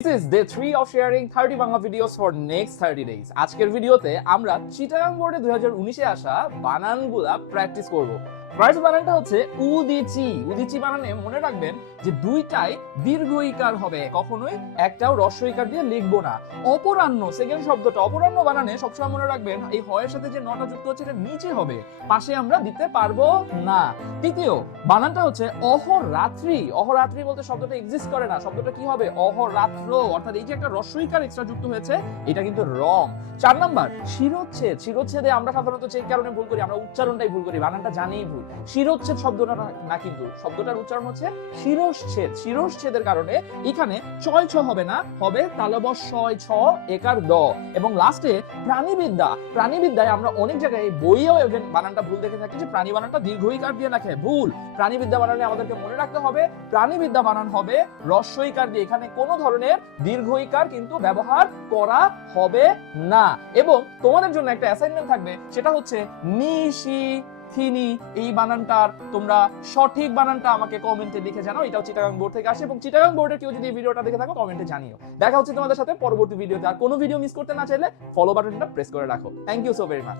This is day 3 of sharing 30 Bangla videos for next 30 days. আজকের ভিডিওতে আমরা চিটাগাং বোর্ডে 2019 এ আসা বানানগুলা প্র্যাকটিস করব। ফার্স্ট বানানটা হচ্ছে উদিচি। উদিচি বানানে মনে রাখবেন যে দুইটাই দীর্ঘ ইকার হবে, কখনোই একটাও হ্রস্ব ইকার দিয়ে লিখবো না। অপরাহ্ন সেকেন্ড শব্দটা অপরাহ্ন বানানে সবসময় মনে রাখবেন এই হয়ের সাথে যে নটা যুক্ত হচ্ছে এটা নিচে হবে, পাশে আমরা দিতে পারবো না। তৃতীয় বানানটা হচ্ছে অহরাত্রি। অহরাত্রি বলতে শব্দটা এক্সিস্ট করে না, শব্দটা কি হবে অহরাত্র, অর্থাৎ এই যে একটা হ্রস্ব ইকার এক্সট্রা যুক্ত হয়েছে এটা কিন্তু রং। 4 নাম্বার শিরোচ্ছেদ। শিরোচ্ছেদে আমরা সাধারণত যে কারণে ভুল করি, আমরা উচ্চারণটাই ভুল করি, বানানটা জানিই ভুল। শিরোচ্ছেদ শব্দটা না, কিন্তু শব্দটার উচ্চারণ হচ্ছে শিরশ্ছেদ। শিরশ্ছেদের কারণে এখানে চয় ছ হবে না, হবে তালব্য শয় ছ একার দ। এবং লাস্টে প্রাণীবিদ্যা। প্রাণীবিদ্যায় আমরা অনেক জায়গায় বইয়েও বানানটা ভুল দেখে থাকি যে প্রাণী বানানটা দীর্ঘ ইকার দিয়ে লেখে, ভুল। প্রাণীবিদ্যা বানানে আমাদেরকে মনে রাখতে হবে প্রাণীবিদ্যা বানান হবে হ্রস্ব ইকার দিয়ে, এখানে কোনো ধরনের দীর্ঘ ইকার কিন্তু ব্যবহার করা হবে না। এবং তোমাদের জন্য একটা অ্যাসাইনমেন্ট থাকবে, সেটা হচ্ছে নিশি থিনি, এই বানানটার তোমরা সঠিক বানানটা আমাকে কমেন্টে লিখে জানাও। এটাও চিটাগাং বোর্ড থেকে আসে এবং চিটাগাং বোর্ডের কেউ যদি এই ভিডিওটা দেখে থাকো কমেন্টে জানিও। দেখা হচ্ছে তোমাদের সাথে পরবর্তী ভিডিওতে। আর কোনো ভিডিও মিস করতে না চাইলে ফলো বাটনটা প্রেস করে রাখো। Thank you so very much.